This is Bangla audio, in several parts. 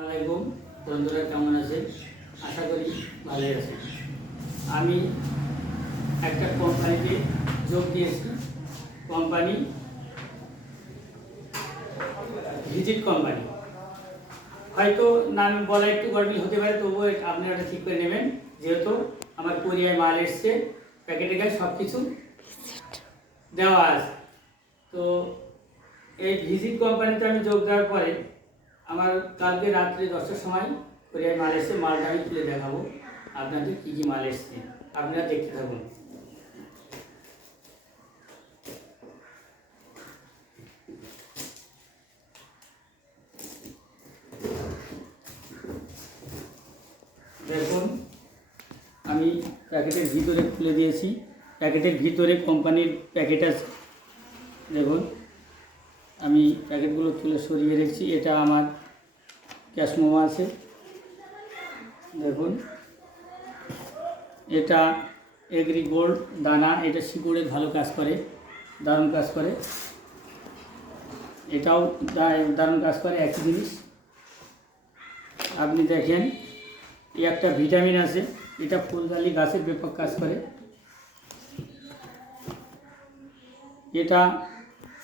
আসসালামাইকুম বন্ধুরা, কেমন আছেন? আশা করি ভালোই আছেন। আমি একটা কোম্পানিতে যোগ দিয়েছি। Company visit company. হয়তো নাম বলা একটু গরমিল হতে পারে, তবুও আপনি ওটা ঠিক করে নেবেন, যেহেতু আমার কোরিয়ায় মাল এসছে, প্যাকেটে গায়ে সব কিছু দেওয়া আছে। তো এই ভিজিট কোম্পানিতে আমি যোগ দেওয়ার পরে আমার কালকে রাত্রে 10টার সময় কোরিয়ায় মাল এসছে। মালটা আমি তুলে দেখাবো আপনাদের কী কী মাল এসছে, আপনারা দেখতে থাকুন। দেখুন, আমি প্যাকেটের ভিতরে খুলে দিয়েছি। প্যাকেটের ভিতরে কোম্পানির প্যাকেট আছে। দেখুন, আমি প্যাকেটগুলো তুলে সরিয়ে রেখেছি। এটা আমার ক্যাশ মোমো আছে। দেখুন, এটা এগ্রি গোল্ড দানা, এটা শিকড়ের ভালো কাজ করে, দারুণ কাজ করে। এটাও দারুণ কাজ করে, একই জিনিস। আপনি দেখেন, এই একটা ভিটামিন আছে, এটা ফুলদালি গাছের ব্যাপক কাজ করে। এটা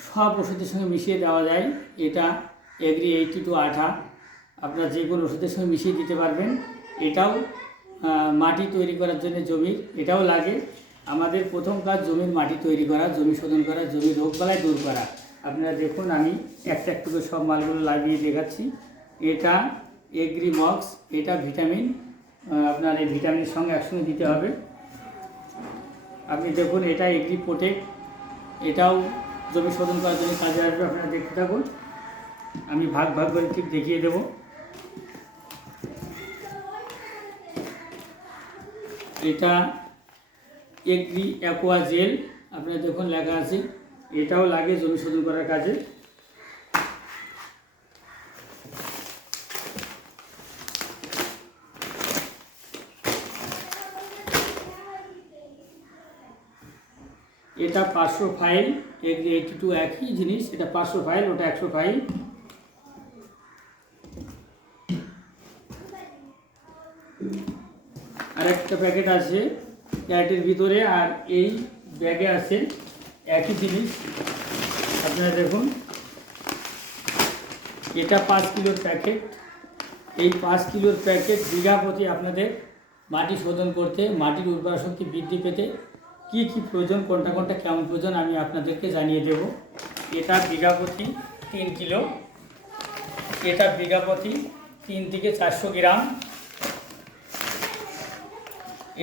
সব ওষুধের সঙ্গে মিশিয়ে দেওয়া যায়। এটা এগ্রি 82 আঠা, আপনারা যে কোনো ওষুধের সঙ্গে মিশিয়ে দিতে পারবেন। এটাও মাটি তৈরি করার জন্য জমির এটাও লাগে। আমাদের প্রথম কাজ জমির মাটি তৈরি করা, জমি শোধন করা, জমির রোগবালাই দূর করা। আপনারা দেখুন, আমি একটা একটু করে সব মালগুলো লাগিয়ে দেখাচ্ছি। এটা এগ্রি মক্স, এটা ভিটামিন, আপনার এই ভিটামিনের সঙ্গে একসঙ্গে দিতে হবে। আপনি দেখুন, এটা এগ্রি প্রোটেক্ট, এটাও জমি শোধন করার জন্য কাজে আসবে। আপনারা দেখতে থাকুন, আমি ভাগ ভাগ করে ঠিক দেখিয়ে দেব। এটা এগ্রি অ্যাকোয়া জেল, আপনারা দেখুন লেখা আছে, এটাও লাগে জমি শোধন করার কাজে। এটা 500 ফাইল, এগ্রি 82 একই জিনিস। এটা 500 ফাইল, ওটা 100 ফাইল। আর একটা প্যাকেট আছে ক্যারেটের ভিতরে, আর এই ব্যাগে আছে একই জিনিস। আপনারা দেখুন, এটা 5 কিলোর প্যাকেট। এই 5 কিলোর প্যাকেট বিঘা প্রতি আপনাদের মাটি শোধন করতে, মাটির উর্বরা শক্তি বৃদ্ধি পেতে কি কি প্রয়োজন, কোনটা কোনটা কেমন প্রয়োজন, আমি আপনাদেরকে জানিয়ে দেব। এটা বিঘা প্রতি 3 কিলো, এটা বিঘা প্রতি 3 থেকে 400 গ্রাম,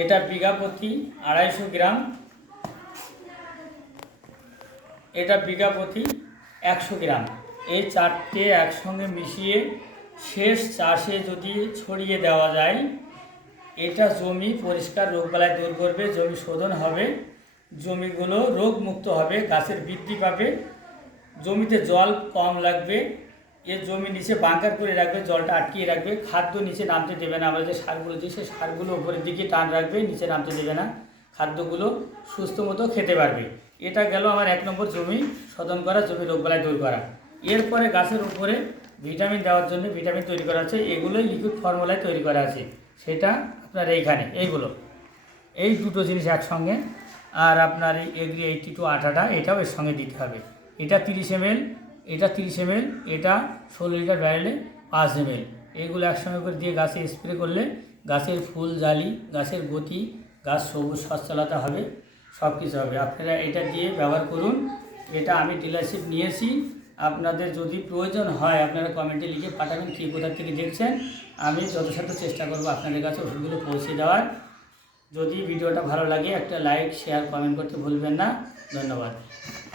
এটা বিঘা প্রতি 250 গ্রাম, এটা বিঘা প্রতি 100 গ্রাম। এই চারটে একসঙ্গে মিশিয়ে শেষ চাষে যদি ছড়িয়ে দেওয়া যায়, এটা জমি পরিষ্কার, রোগবালাই দূর করবে, জমি শোধন হবে, জমিগুলো রোগমুক্ত হবে, গাছের বৃদ্ধি পাবে, জমিতে জল কম লাগবে। এর জমি নিচে বাঙ্কার করে রাখবে, জলটা আটকিয়ে রাখবে, খাদ্য নিচে নামতে দেবে না। আমরা যে সারগুলো দিই, সেই সারগুলো উপরের দিকে টান রাখবে, নিচে নামতে দেবে না, খাদ্যগুলো সুস্থ মতো খেতে পারবে। এটা গেল আমার 1 নম্বর, জমি শোধন করা, জমি রোগবালাই দূর করা। এরপরে গাছের উপরে ভিটামিন দেওয়ার জন্য ভিটামিন তৈরি করা আছে, এগুলোই লিকুইড ফর্মুলায় তৈরি করা আছে। সেটা আপনার এইখানে এইগুলো, এই দুটো জিনিস একসঙ্গে। আর আপনার এই এগ্রি 82 আঠাটা, এটাও এর সঙ্গে দিতে হবে। এটা 30 ml, এটা 30 ml, এটা 16 লিটার ব্যারেলে 5 ml। এইগুলো একসঙ্গে করে দিয়ে গাছে স্প্রে করলে গাছের ফুল জালি, গাছের গতি, গাছ সবুজ সচ্ছলতা হবে, সব কিছু হবে। আপনারা এটা দিয়ে ব্যবহার করুন। এটা আমি ডিলারশিপ নিয়েছি। আপনাদের যদি প্রয়োজন হয়, আপনারা কমেন্টে লিখে পাঠাবেন কী কোথা থেকে দেখছেন। আমি যথাসাধ্য চেষ্টা করব আপনাদের কাছে ওষুধগুলো পৌঁছে দেওয়ার। যদি ভিডিওটা ভালো লাগে, একটা লাইক, শেয়ার, কমেন্ট করতে ভুলবেন না। ধন্যবাদ।